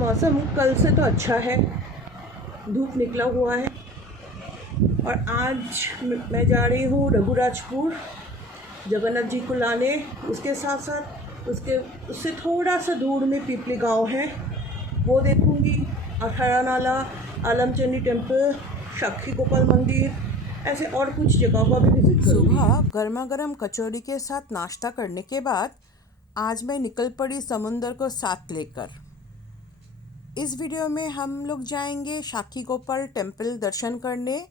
मौसम कल से तो अच्छा है, धूप निकला हुआ है। और आज मैं जा रही हूँ रघुराजपुर जगन्नाथ जी को लाने। उसके साथ साथ उससे थोड़ा सा दूर में पिपली गांव है, वो देखूँगी। अठारह नाला, आलमचंडी टेम्पल, साक्षी गोपाल मंदिर, ऐसे और कुछ जगहों का भी विजिट करूँगी। सुबह गर्मा गर्म कचौड़ी के साथ नाश्ता करने के बाद आज मैं निकल पड़ी समुंदर को साथ लेकर। इस वीडियो में हम लोग जाएंगे साक्षी गोपाल टेम्पल दर्शन करने।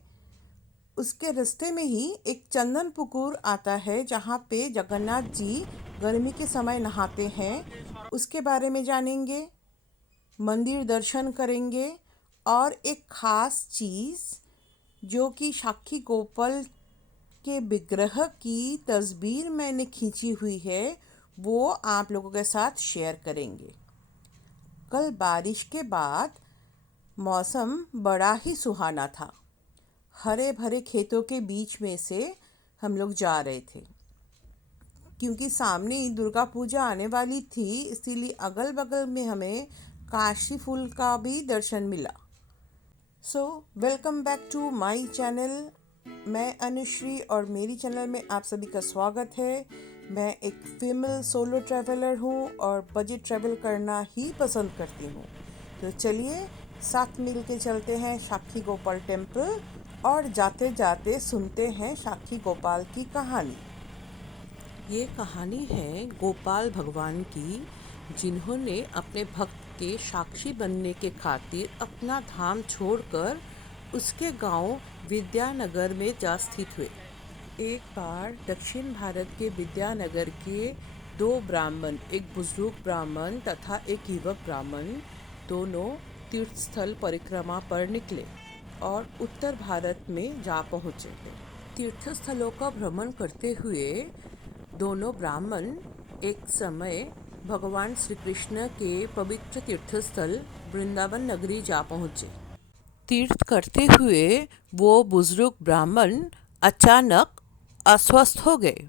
उसके रास्ते में ही एक चंदन पुकुर आता है जहाँ पे जगन्नाथ जी गर्मी के समय नहाते हैं, उसके बारे में जानेंगे, मंदिर दर्शन करेंगे और एक ख़ास चीज़ जो कि साक्षी गोपाल के विग्रह की तस्वीर मैंने खींची हुई है वो आप लोगों के साथ शेयर करेंगे। कल बारिश के बाद मौसम बड़ा ही सुहाना था। हरे भरे खेतों के बीच में से हम लोग जा रहे थे क्योंकि सामने ही दुर्गा पूजा आने वाली थी, इसीलिए अगल बगल में हमें काशी फूल का भी दर्शन मिला। So welcome back to my channel. मैं अनुश्री और मेरी चैनल में आप सभी का स्वागत है। मैं एक फीमेल सोलो ट्रैवलर हूँ और बजट ट्रैवल करना ही पसंद करती हूँ। तो चलिए साथ मिल के चलते हैं साक्षी गोपाल टेम्पल और जाते जाते सुनते हैं साक्षी गोपाल की कहानी। ये कहानी है गोपाल भगवान की, जिन्होंने अपने भक्त के साक्षी बनने के खातिर अपना धाम छोड़कर उसके गांव विद्यानगर में जा स्थित हुए। एक बार दक्षिण भारत के विद्यानगर के दो ब्राह्मण, एक बुजुर्ग ब्राह्मण तथा एक युवक ब्राह्मण, दोनों तीर्थस्थल परिक्रमा पर निकले और उत्तर भारत में जा पहुँचे। तीर्थस्थलों का भ्रमण करते हुए दोनों ब्राह्मण एक समय भगवान श्री कृष्ण के पवित्र तीर्थस्थल वृंदावन नगरी जा पहुँचे। तीर्थ करते हुए वो बुजुर्ग ब्राह्मण अचानक अस्वस्थ हो गए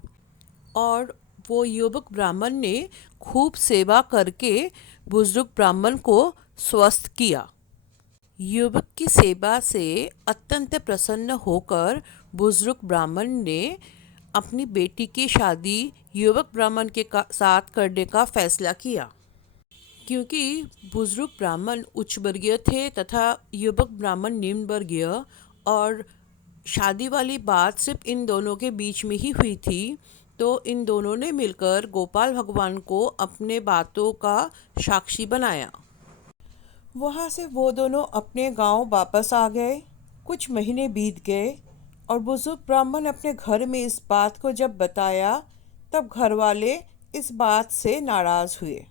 और वो युवक ब्राह्मण ने खूब सेवा करके बुजुर्ग ब्राह्मण को स्वस्थ किया। युवक की सेवा से अत्यंत प्रसन्न होकर बुजुर्ग ब्राह्मण ने अपनी बेटी की शादी युवक ब्राह्मण के साथ करने का फैसला किया। क्योंकि बुजुर्ग ब्राह्मण उच्च वर्गीय थे तथा युवक ब्राह्मण निम्न वर्गीय और शादी वाली बात सिर्फ इन दोनों के बीच में ही हुई थी, तो इन दोनों ने मिलकर गोपाल भगवान को अपने बातों का साक्षी बनाया। वहाँ से वो दोनों अपने गांव वापस आ गए। कुछ महीने बीत गए और बुजुर्ग ब्राह्मण अपने घर में इस बात को जब बताया तब घर वाले इस बात से नाराज़ हुए।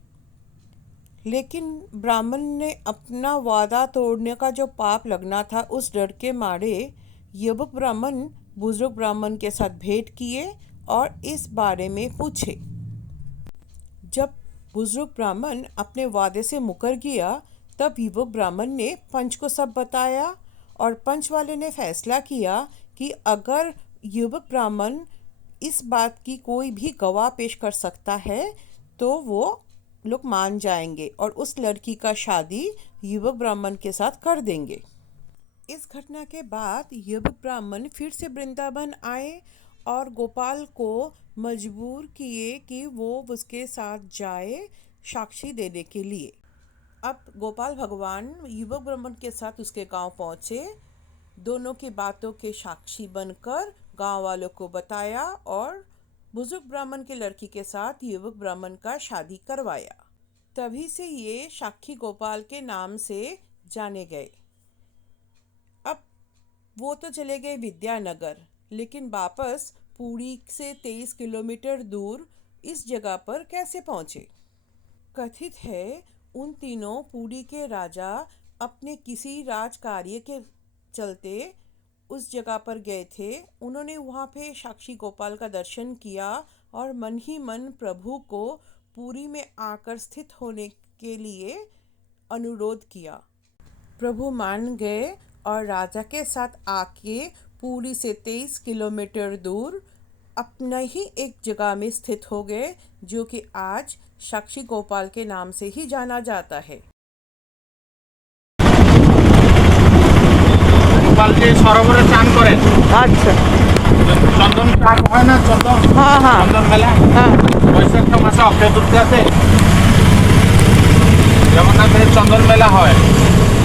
लेकिन ब्राह्मण ने अपना वादा तोड़ने का जो पाप लगना था उस डर के मारे युवक ब्राह्मण बुजुर्ग ब्राह्मण के साथ भेंट किए और इस बारे में पूछे। जब बुजुर्ग ब्राह्मण अपने वादे से मुकर गया तब युवक ब्राह्मण ने पंच को सब बताया और पंच वाले ने फैसला किया कि अगर युवक ब्राह्मण इस बात की कोई भी गवाह पेश कर सकता है तो वो लोग मान जाएंगे और उस लड़की का शादी युवक ब्राह्मण के साथ कर देंगे। इस घटना के बाद युवक ब्राह्मण फिर से वृंदावन आए और गोपाल को मजबूर किए कि वो उसके साथ जाए साक्षी देने के लिए। अब गोपाल भगवान युवक ब्राह्मण के साथ उसके गांव पहुँचे, दोनों की बातों के साक्षी बनकर गांव वालों को बताया और बुजुर्ग ब्राह्मण के लड़की के साथ युवक ब्राह्मण का शादी करवाया। तभी से ये साक्षी गोपाल के नाम से जाने गए। अब वो तो चले गए विद्यानगर, लेकिन वापस पुरी से 23 किलोमीटर दूर इस जगह पर कैसे पहुँचे? कथित है उन तीनों पुरी के राजा अपने किसी राज कार्य के चलते उस जगह पर गए थे। उन्होंने वहाँ पे साक्षी गोपाल का दर्शन किया और मन ही मन प्रभु को पुरी में आकर स्थित होने के लिए अनुरोध किया। प्रभु मान गए और राजा के साथ आके पुरी से 23 किलोमीटर दूर अपना ही एक जगह में स्थित हो गए, जो कि आज साक्षी गोपाल के नाम से ही जाना जाता है। গোপালজি সরোবরে চান করেন। আচ্ছা, চন্দন চান হয় না, চন্দন হ্যাঁ হ্যাঁ চন্দন মেলা হ্যাঁ। বৈশাখ মাসে অক্ষয় তৃতীয়াতে জগন্নাথের চন্দন মেলা হয়।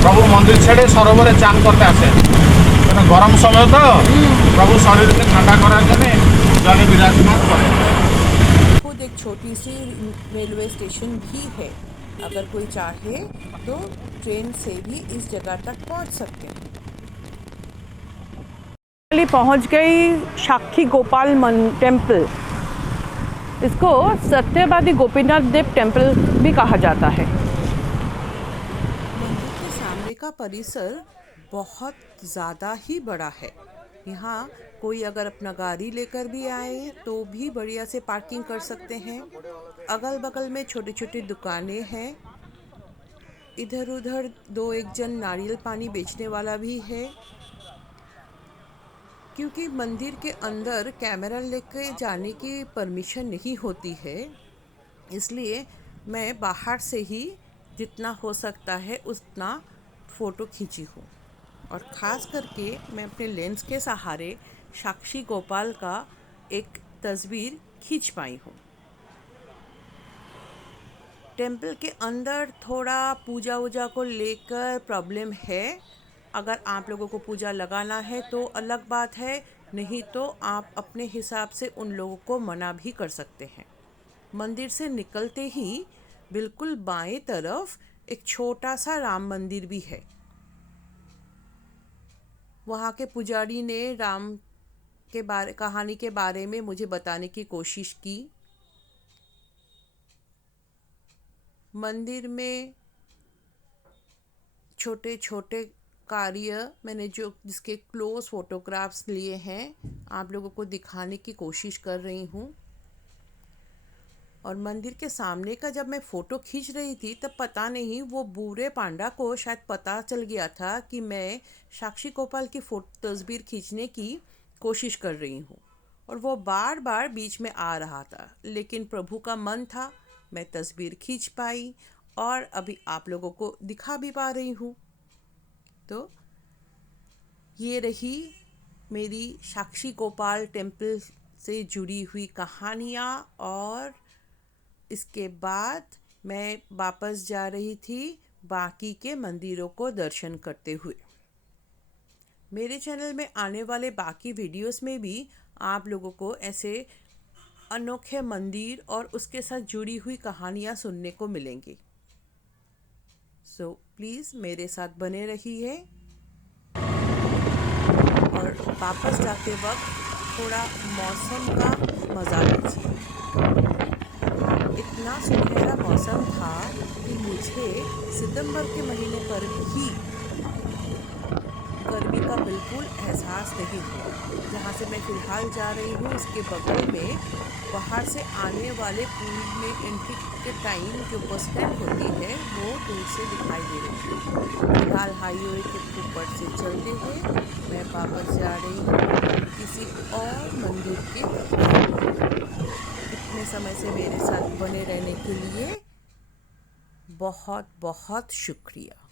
প্রভু মন্দির ছেড়ে সরোবরে চান করতে আসেন। কারণ গরম সময় তো প্রভু শরীরকে ঠান্ডা করার জন্য জলে বিরাজমান করেন। खुद एक छोटी सी रेलवे स्टेशन भी है। अगर कोई चाहे तो ट्रेन से भी इस जगह तक पहुंच सकते हैं। पहुंच गई साक्षी गोपाल टेम्पल। इसको सत्यवादी गोपीनाथ देव टेम्पल भी कहा जाता है। मंदिर के सामने का परिसर बहुत ज़्यादा ही बड़ा है। यहाँ कोई अगर अपना गाड़ी लेकर भी आए तो भी बढ़िया से पार्किंग कर सकते हैं। अगल बगल में छोटी छोटी दुकानें हैं। इधर उधर दो एक जन नारियल पानी बेचने वाला भी है। क्योंकि मंदिर के अंदर कैमरा लेके जाने की परमिशन नहीं होती है, इसलिए मैं बाहर से ही जितना हो सकता है उतना फ़ोटो खींची हूँ। और ख़ास करके मैं अपने लेंस के सहारे साक्षी गोपाल का एक तस्वीर खींच पाई हूँ। टेम्पल के अंदर थोड़ा पूजा वूजा को लेकर प्रॉब्लम है। अगर आप लोगों को पूजा लगाना है तो अलग बात है, नहीं तो आप अपने हिसाब से उन लोगों को मना भी कर सकते हैं। मंदिर से निकलते ही बिल्कुल बाएं तरफ एक छोटा सा राम मंदिर भी है। वहाँ के पुजारी ने राम के कहानी के बारे में मुझे बताने की कोशिश की। मंदिर में छोटे छोटे कार्य मैंने जिसके क्लोज फोटोग्राफ्स लिए हैं आप लोगों को दिखाने की कोशिश कर रही हूँ। और मंदिर के सामने का जब मैं फ़ोटो खींच रही थी तब पता नहीं वो बूढ़े पांडा को शायद पता चल गया था कि मैं साक्षी गोपाल की तस्वीर खींचने की कोशिश कर रही हूँ और वो बार बार बीच में आ रहा था, लेकिन प्रभु का मन था, मैं तस्वीर खींच पाई और अभी आप लोगों को दिखा भी पा रही हूँ। तो ये रही मेरी साक्षी गोपाल टेम्पल से जुड़ी हुई कहानियाँ। और इसके बाद मैं वापस जा रही थी बाकी के मंदिरों को दर्शन करते हुए। मेरे चैनल में आने वाले बाकी वीडियोस में भी आप लोगों को ऐसे अनोखे मंदिर और उसके साथ जुड़ी हुई कहानियाँ सुनने को मिलेंगी। सो प्लीज़ मेरे साथ बने रहिए और वापस जाते वक्त थोड़ा मौसम का मज़ा लीजिए। इतना सुनहरा मौसम था कि मुझे सितंबर के महीने पर भी गर्मी का बिल्कुल एहसास नहीं हुआ। जहाँ से मैं फ़िलहाल जा रही हूँ उसके बगल में बाहर से आने वाले पुल में एंट्री के टाइम जो बस स्टैंड होती है वो दूर से दिखाई दे रही है। फिलहाल हाईवे के ऊपर से चलते हुए मैं वापस जा रही हूँ किसी और मंदिर के। इतने समय से मेरे साथ बने रहने के लिए बहुत बहुत शुक्रिया।